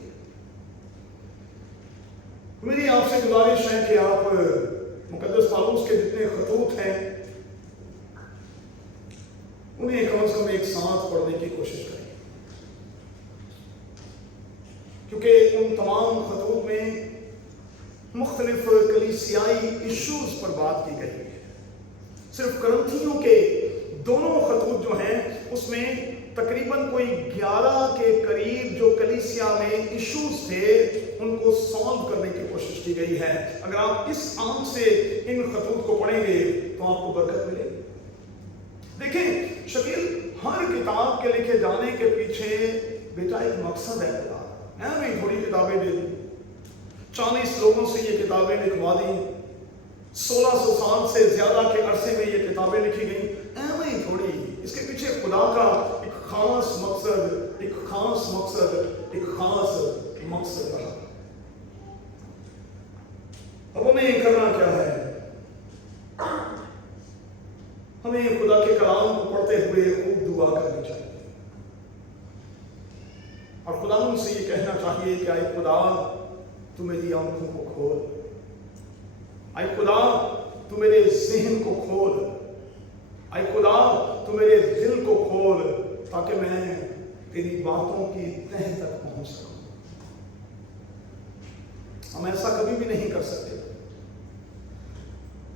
میری آپ سے گزارش ہے کہ آپ مقدس پالوس کے جتنے خطوط ہیں انہیں کم از کم ایک ساتھ پڑھنے کی کوشش کریں، کیونکہ ان تمام خطوط میں مختلف کلیسیائی ایشوز پر بات کی گئی ہے۔ صرف کرنتھیوں کے دونوں خطوط جو ہیں اس میں تقریباً کوئی 11 کے قریب جو کلیسیا میں ایشوز تھے ان کو سالو کرنے کی کوشش کی گئی ہے۔ اگر آپ اس آنکھ سے ان خطوط کو پڑھیں گے تو آپ کو برکت ملے گی۔ دیکھیں شکیل، ہر کتاب کے لکھے جانے کے پیچھے بیٹا ایک مقصد ہے خدا، نہیں تھوڑی کتابیں دے دی، 40 لوگوں سے یہ کتابیں لکھوا دی، 1600 سال سے زیادہ کے عرصے میں یہ کتابیں لکھی گئیں، نہیں تھوڑی، اس کے پیچھے خدا کا ایک خاص مقصد، ایک خاص مقصد، ایک خاص مقصد رہا۔ اب ہمیں کرنا کیا ہے؟ ہمیں خدا کے کلام کو پڑھتے ہوئے خوب دعا کرنی چاہیے، اور خدا ان سے یہ کہنا چاہیے کہ اے خدا تو میری آنکھوں کو کھول، اے خدا تو میرے ذہن کو کھول، اے خدا تو میرے دل کو کھول، تاکہ میں تیری باتوں کی تہ تک پہنچ سکوں۔ ہم ایسا کبھی بھی نہیں کر سکتے۔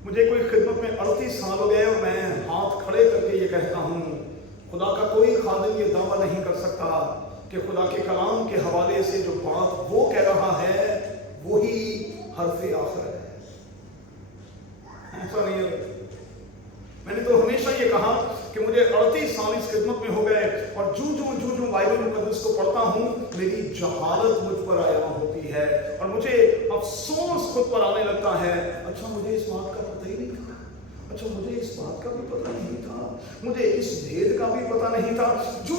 مجھے کوئی خدمت میں 38 سال ہو گئے اور میں ہاتھ کھڑے کر کے یہ کہتا ہوں، خدا کا کوئی خادم یہ دعویٰ نہیں کر سکتا کہ خدا کے کلام کے حوالے سے جو بات وہ کہہ رہا ہے وہی حرف آخر ہے۔ ایسا نہیں ہے۔ میں نے تو ہمیشہ یہ کہا کہ مجھے 38 سال اس خدمت میں ہو گئے، اور جو بائبل مقدس کو پڑھتا ہوں میری جہالت مجھ پر آیا ہوتی ہے، اور مجھے افسوس خود پر آنے لگتا ہے، اچھا مجھے اس بات کا پتہ ہی نہیں تھا، اچھا مجھے اس بات کا بھی پتہ نہیں تھا، مجھے اس بھید کا بھی پتہ نہیں تھا۔ جو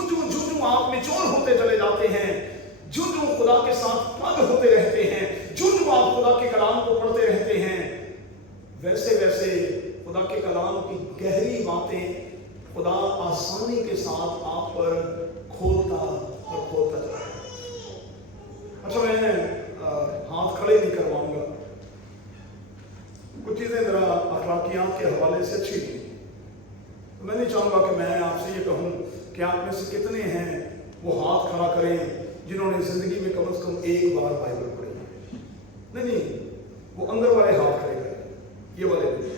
آپ میچور ہوتے چلے جاتے ہیں، جو خدا کے ساتھ پگ ہوتے رہتے ہیں، جو آپ خدا کے کلام کو پڑھتے رہتے ہیں، ویسے ویسے خدا کے کلام کی گہری باتیں خدا آسانی کے ساتھ آپ پر کھولتا اور کھولتا جاتا ہے۔ اچھا میں ہاتھ کھڑے نہیں کرواؤں گا، کچھ چیزیں ذرا اخلاقیات کے حوالے سے اچھی تھی، تو میں نہیں چاہوں گا کہ میں آپ سے یہ کہوں کہ آپ میں سے کتنے ہیں وہ ہاتھ کھڑا کریں جنہوں نے زندگی میں کم از کم ایک بار بائبل پڑھی۔ نہیں، وہ اندر والے ہاتھ کھڑے کریں، یہ والے نہیں۔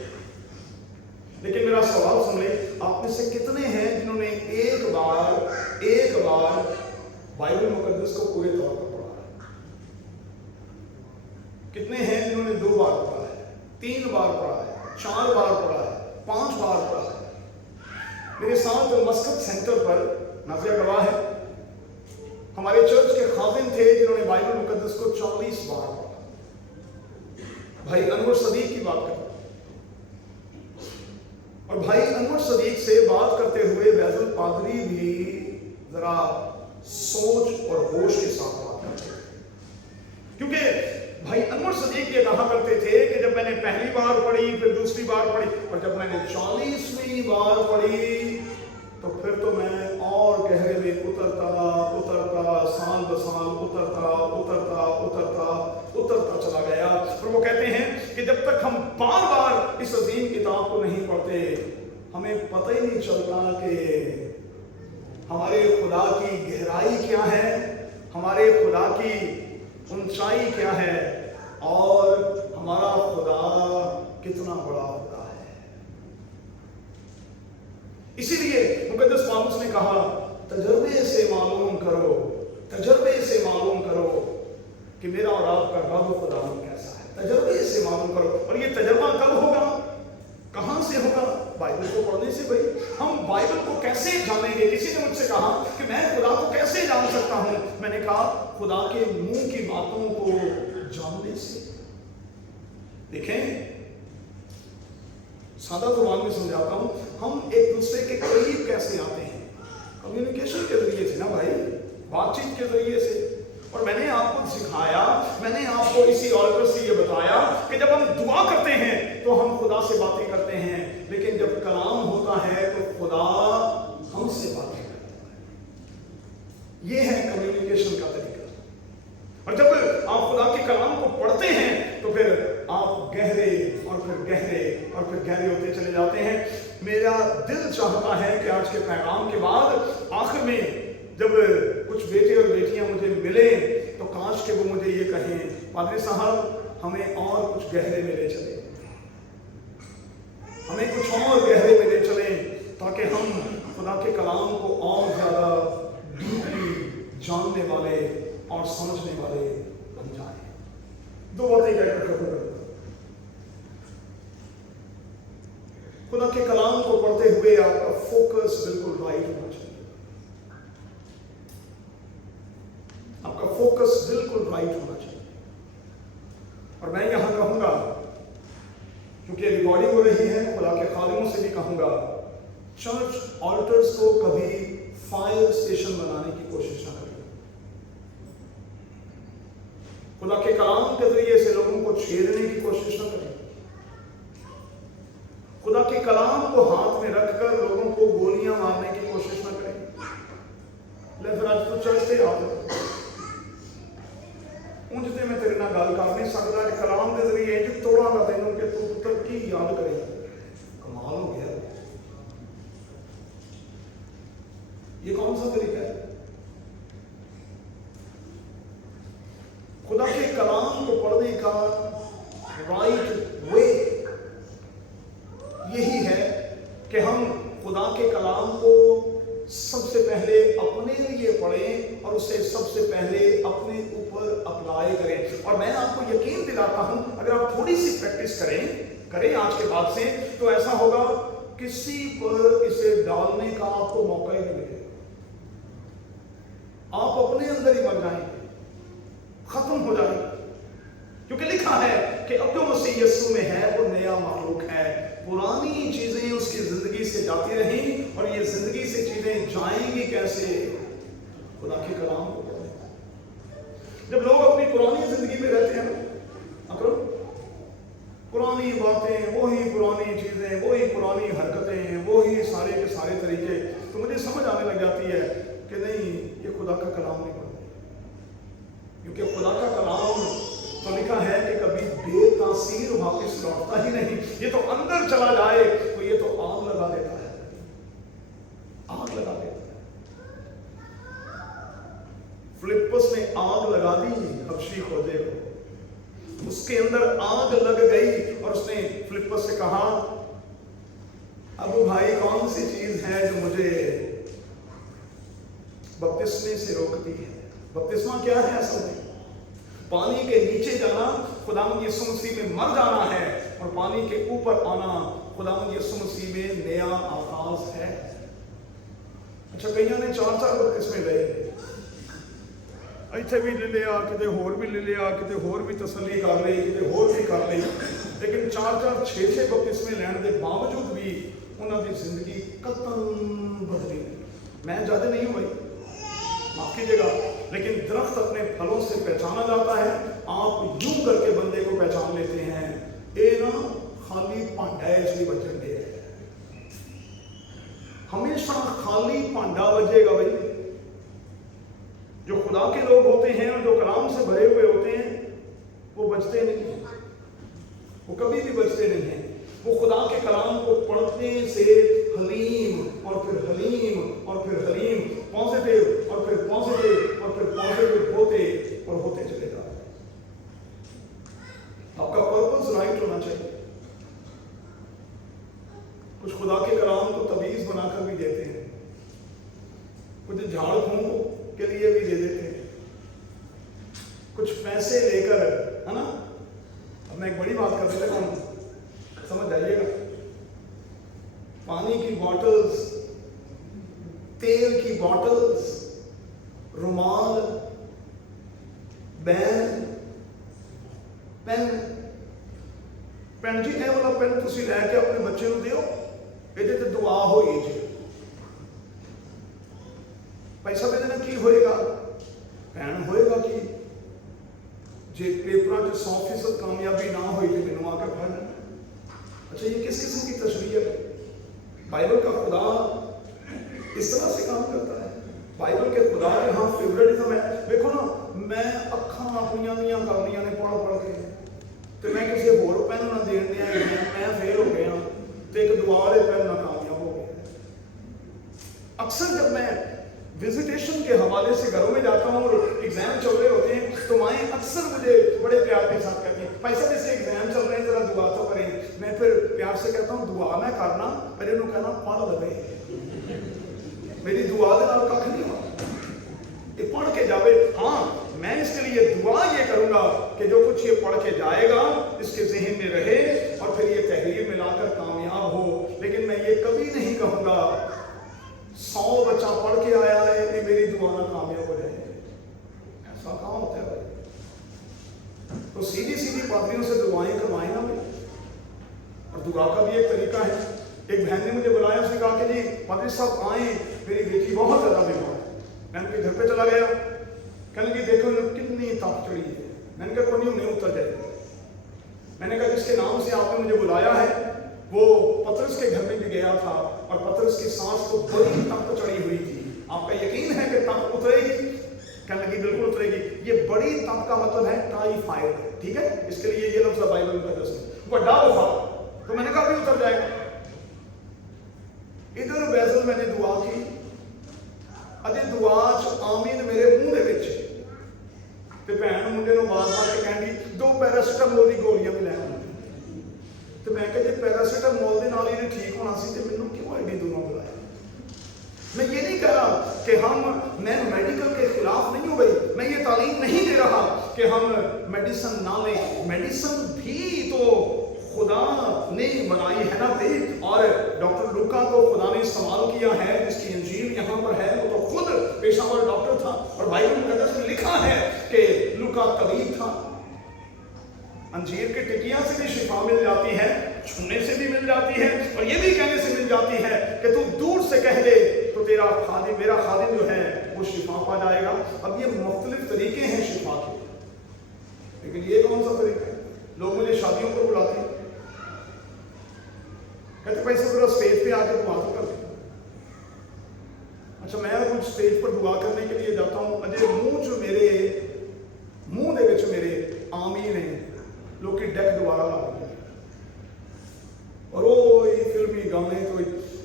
لیکن میرا سوال سن لیں، آپ میں سے کتنے ہیں جنہوں نے ایک بار بائبل مقدس کو پورے طور پر پڑھا ہے؟ کتنے ہیں جنہوں نے 2 بار پڑھا ہے، 3 بار پڑھا ہے، 4 بار پڑھا ہے، 5 بار پڑھا ہے؟ میرے ساتھ مسکت سینٹر پر نازیہ گواہ ہے، ہمارے چرچ کے خادم تھے جنہوں نے بائبل مقدس کو 40 بار پڑھا۔ بھائی انور صدیق کی بات کرتے ہیں، اور بھائی انور صدیق سے بات کرتے ہوئے بیض القادری بھی ذرا سوچ اور ہوش کے ساتھ بات کرتے ہیں، کیونکہ بھائی انور صدیق یہ کہا کرتے تھے کہ جب میں نے پہلی بار پڑھی، پھر دوسری بار پڑھی، اور جب میں نے 40ویں بار پڑھی تو پھر تو میں اور گہرے میں اترتا سال بسال اترتا उतरता चला गया। और वो कहते हैं कि जब तक हम बार बार इस अजीम किताब को नहीं पढ़ते, हमें पता ही नहीं चलता कि हमारे खुदा की गहराई क्या है, हमारे खुदा की ऊंचाई क्या है, और हमारा खुदा कितना बड़ा खुदा है। इसीलिए मुकद्दस पौलुस ने कहा, तजर्बे से मालूम करो, तजर्बे से मालूम करो कि मेरा और आपका रब खुदा कैसा है। तजर्बे से मालूम करो। और ये तजर्बा कब होगा, कहां से होगा? बाइबल को पढ़ने से। भाई हम बाइबल को कैसे जानेंगे? किसी ने मुझसे कहा कि मैं खुदा को कैसे जान सकता हूं? मैंने कहा, खुदा के मुंह की बातों को जानने से। देखें, सादा जुबान में समझाता हूं, हम एक दूसरे के करीब कैसे आते हैं? कम्युनिकेशन के जरिए से ना भाई, बातचीत के जरिए से। और मैंने आपको सिखाया, मैंने आपको इसी ऑल्टर से ये बताया कि जब हम दुआ करते हैं तो हम खुदा से बातें करते हैं, लेकिन जब कलाम होता है तो खुदा हमसे बातें करता है। ये है कम्युनिकेशन का तरीका। और जब आप खुदा के कलाम को पढ़ते हैं तो फिर आप गहरे और फिर गहरे और फिर गहरे होते चले जाते हैं। मेरा दिल चाहता है कि आज के पैगाम के बाद आखिर में जब कुछ बेटे और बेटियां मुझे मिले तो काश के वो मुझे ये कहें, पादरी साहब हमें और कुछ गहरे में ले चले, हमें कुछ और गहरे में ले चले, ताकि हम खुदा के कलाम को और ज्यादा डीपली जानने वाले और समझने वाले बन जाए। दो बातें कहकर खत्म करता हूं। खुदा के कलाम को पढ़ते हुए आपका फोकस बिल्कुल राइट होना चाहिए, आपका फोकस बिल्कुल राइट होना चाहिए। और मैं यहां कहूंगा, क्योंकि रिकॉर्डिंग हो रही है, खुदा के खादिमों से भी कहूंगा, चर्च ऑल्टर्स को कभी फायर स्टेशन बनाने की कोशिश ना करें। खुदा के कलाम के जरिए से लोगों को छेड़ने की कोशिश ना करें। खुदा के कलाम को हाथ में रखकर लोगों को गोलियां मारने की कोशिश ना करें। ले फिर आज तो चर्च से आ जाओ, उंजते मैं तेरे नाल गल कर नहीं सकता, कलाम के जरिए इंज तोड़ांगा तेनों कि तू पुत्र की याद करे। कमाल हो गया। ये कौन सा तरीका है? खुदा के कलाम को पढ़ने का राइट वे यही है कि हम खुदा के कलाम को सबसे पहले अपने लिए पढ़ें और उसे सबसे पहले अपने ऊपर अप्लाई करें। और मैं आपको यकीन दिलाता हूं, अगर आप थोड़ी सी प्रैक्टिस करें आज के बाद से, तो ऐसा होगा किसी पर इसे डालने का आपको मौका ही नहीं मिलेगा। आप अपने अंदर ही मर जाएंगे, खत्म हो जाएंगे। क्योंकि लिखा है कि अब जो मसीह यीशु में है वो नया मखलूक है, पुरानी चीजें उसकी जिंदगी से जाती रहीं, और ये जिंदगी से चीजें जाएंगी कैसे? खुदा के कलाम को पढ़ें। जब लोग अपनी पुरानी जिंदगी में रहते हैं, पुरानी बातें, वही पुरानी चीजें, वही पुरानी हरकतें, वही सारे के सारे तरीके, तो मुझे समझ आने लग जाती है कि नहीं, ये खुदा का कलाम नहीं पढ़ते। क्योंकि खुदा का कलाम तो लिखा है कि कभी बेतासीर वापस लौटता ही नहीं। ये तो अंदर चला जाए तो ये तो आग लगा देता है, आग लगा देता है। फिलिप्पुस ने आग लगा दी हबशी खोजे को, उसके अंदर आग लग गई और उसने फिलिप्पुस से कहा, अब भाई कौन सी चीज है जो मुझे बपतिस्मे से रोकती है? बपतिस्मा क्या है? असल में पानी के नीचे जाना खुदावंद यीशु मसीह में मर जाना है, और पानी के ऊपर आना खुदावंद यीशु मसीह में नया आगाज है। अच्छा, कईयां ने 4-4 बपतिस्मे लए, ਇੱਥੇ ਵੀ ਲੈ ਲਿਆ, ਕਿਤੇ ਹੋਰ ਵੀ ਲੈ ਲਿਆ, ਕਿਤੇ ਹੋਰ ਵੀ ਤਸੱਲੀ ਕਰ ਲਈ, ਕਿਤੇ ਹੋਰ ਵੀ ਕਰ ਲਈ, ਲੇਕਿਨ 4-4 6-6 ਬਪਤਿਸਮੇ ਲੈਣ ਦੇ ਬਾਵਜੂਦ ਵੀ ਉਹਨਾਂ ਦੀ ਜ਼ਿੰਦਗੀ ਕਤਨ ਬਦਲੀ ਨਹੀਂ। मैं जज नहीं हुई, माफ कीजिएगा, लेकिन दरख्त अपने फलों से पहचाना जाता है। आप यूं करके बंदे को पहचान लेते हैं, ये ना खाली भांडा है, इसलिए बचन दे है। हमेशा खाली भांडा बजेगा भाई। जो खुदा के लोग होते हैं और जो कलाम से भरे हुए होते हैं, وہ بچتے نہیں ہیں، وہ کبھی بھی بچتے نہیں ہیں۔ وہ خدا کے کلام کو پڑھنے سے حلیم اور پھر حلیم اور پھر حلیم، پازیٹیو اور پھر پازیٹیو اور پھر پازیٹیو ہوتے اور ہوتے چلے جاتے ہیں۔ آپ کا پرپس رائٹ ہونا چاہیے۔ کچھ خدا کے کلام کو تعویذ بنا کر بھی دیتے ہیں، کچھ جھاڑ پھونک کے لیے بھی دے دیتے ہیں، کچھ پیسے لے کر، ہے نا۔ اب میں ایک بڑی بات کر دیتا ہوں، سمجھ جائیے گا۔ پانی کی بوٹلز، تیل کی بوٹلز، رومال، پین پین جی اے والا پین تسی لے کے اپنے بچے نو دیو، یہ تے دعا ہوئی جی۔ پیسہ دے دینا کی ہوئے گا؟ پین ہوئے گا کی جی پیپر 100% کامیابی نہ ہوئی تو مینوں آ کے پڑھ لینا۔ اچھا یہ کس قسم کی تشریح ہے؟ بائبل کا خدا اس طرح سے کام کرتا ہے؟ بائبل کے خدا کے ہاں فیوریٹزم ہے۔ دیکھو نا، میں اکھاں اپنیاں میاں کرنیاں نے پڑھ کے تو میں کسی ہور پین نہ دین دیا، میں فیل ہو گیا تو ایک دعا والے پین نہ کامیاب ہو گیا۔ اکثر جب میں وزیٹیشن کے حوالے سے گھروں میں جاتا ہوں اور ایگزام چل رہے ہوتے ہیں تو مائیں اکثر مجھے بڑے پیار کے ساتھ کہتی ہیں، بھائی صاحب جیسے ایگزام چل رہے ہیں ذرا دعا تو کریں۔ میں پھر پیار سے کہتا ہوں دعا میں کرنا، میرے انہوں کہنا پڑھ لگے، میری دعا دے نال ککھ نہیں ہوا، یہ پڑھ کے جاوے۔ ہاں میں اس کے لیے دعا یہ کروں گا کہ جو کچھ یہ پڑھ کے جائے گا اس کے ذہن میں رہے اور پھر یہ تحریر میں لا کر کامیاب ہو۔ لیکن میں یہ کبھی نہیں کہوں گا 100 بچہ پڑھ کے آیا ہے کہ میری دعا نہ کامیاب ہو جائے، ایسا کہاں ہوتا ہے بھائی؟ تو سیدھی پادریوں سے دعائیں کروائیں نا بھائی۔ اور دعا کا بھی ایک طریقہ ہے۔ ایک بہن نے مجھے بلایا، اس نے کہا کہ جی پادری صاحب آئیں، میری بیٹی بہت زیادہ بیمار ہے۔ میں ان کے گھر پہ چلا گیا، کہنے لگی دیکھو انہیں کتنی تاپ چڑھی ہے۔ میں نے کہا کوئی نہیں اتر جائے۔ میں نے کہا جس کے نام سے آپ نے مجھے بلایا ہے وہ پطرس کے گھر میں بھی گیا تھا اور پطرس کی سانس کو بڑی تپ چڑھی ہوئی تھی، آپ کا یقین ہے کہ تپ اترے گی؟ کہنے لگی بالکل اترے گی۔ یہ بڑی تپ کا مطلب ہے ٹائیفائڈ، ٹھیک ہے؟ اس کے لیے یہ لفظ ہے بائبل میں بڑا بخار۔ تو میں نے کہا ابھی اتر جائے گا۔ ادھر بیزل میں نے دعا کی، اجے دعا چ آمین میرے منہ دے وچ تے بہن منڈے نوں آواز مار کے کہندی 2 پیراسیٹامول دی گولیاں بھی لے آ۔ تو میں کہ جی پیراسیٹامول دے نال ہی ٹھیک ہونا سی تے مینوں کیوں ایڈی دوروں بلایا؟ میں یہ نہیں کہہ رہا کہ میں میڈیکل کے خلاف نہیں ہوں بھائی، میں یہ تعلیم نہیں دے رہا کہ ہم میڈیسن نہ لیں۔ میڈیسن بھی تو خدا نے بنائی ہے نا بھائی، اور ڈاکٹر لوکا کو خدا نے استعمال کیا ہے، جس کی انجیل یہاں پر ہے، وہ تو خود پیشہ ور ڈاکٹر تھا، اور بائبل مقدس میں لکھا ہے کہ لوکا طبیب تھا۔ انجیر کے ٹکیاں سے بھی شفا مل جاتی ہے، چھونے سے بھی مل جاتی ہے، اور یہ بھی کہنے سے مل جاتی ہے کہ تو دور سے کہہ دے تو تیرا خادم، میرا خادم جو ہے وہ شفا پا جائے گا۔ اب یہ مختلف طریقے ہیں شفا کے، لیکن یہ کون سا طریقہ ہے؟ لوگ مجھے شادیوں پر بلاتے ہیں، کہتے پیسے ذرا اسٹیج پہ آ کے دعا تو کر دیں۔ اچھا میں کچھ اسٹیج پر دعا کرنے کے لیے جاتا ہوں، اجے میرے منہ دے وچ میرے آمین ہیں، لوگ کی ڈیک دوبارہ لا دیں اور وہ فلمی گانے تو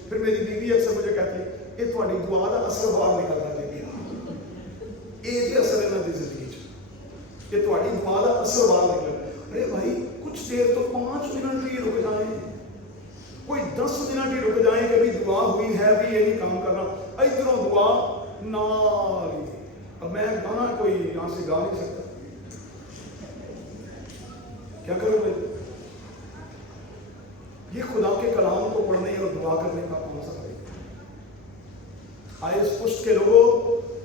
پھر میری بیوی اکثر مجھے کہتی ہے یہ تھوڑی دعا کا اثر باہر نکلنا چاہیے، یہ اثر یہاں کی زندگی چ، یہ تھوڑی دعا کا اثر باہر نکلنا۔ ارے بھائی کچھ دیر تو 5 منٹ ہی رک جائیں، کوئی 10 منٹ ہی رک جائیں کہ ابھی دعا ہوئی ہے، ابھی یہ نہیں کام کرنا، ادھروں دعا نال ہی۔ اب میں گانا کوئی یہاں سے گا نہیں سکتا، کیا کروں بھائی؟ یہ خدا کے کلام کو پڑھنے اور دعا کرنے کا کون سا طریقہ؟ آئے اس پشت کے لوگوں،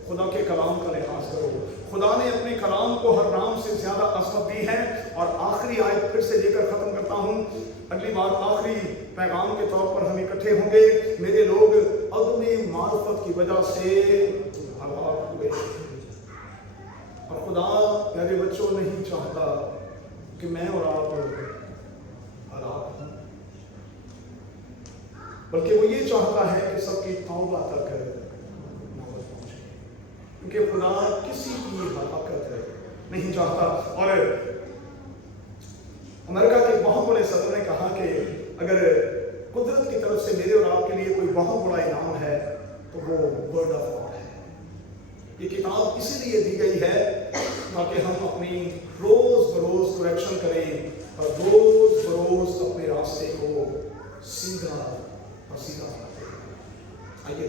خدا کے کلام کا لحاظ کرو۔ خدا نے اپنے کلام کو ہر نام سے زیادہ عظمت دی ہے۔ اور آخری آیت پھر سے لے کر ختم کرتا ہوں، اگلی بار آخری پیغام کے طور پر ہم اکٹھے ہوں گے۔ میرے لوگ عدم معرفت کی وجہ سے ہلاک ہوئے، اور خدا میرے بچوں نہیں چاہتا کہ میں اور آپ ہلاک ہوں، بلکہ وہ یہ چاہتا ہے کہ سب کی توبہ تک نوبت پہنچے، کیونکہ خدا کسی کی ہلاکت نہیں چاہتا۔ اور امریکہ کے بہت بڑے صدر نے کہا کہ اگر قدرت کی طرف سے میرے اور آپ کے لیے کوئی بہت بڑا انعام ہے تو وہ ورڈ آف گاڈ ہے. یہ کتاب اسی لیے دی گئی ہے تاکہ ہم اپنی روز بروز کریکشن کریں اور روز بروز اپنے راستے کو سیدھا اور سیدھا بناتے ہیں. آئیے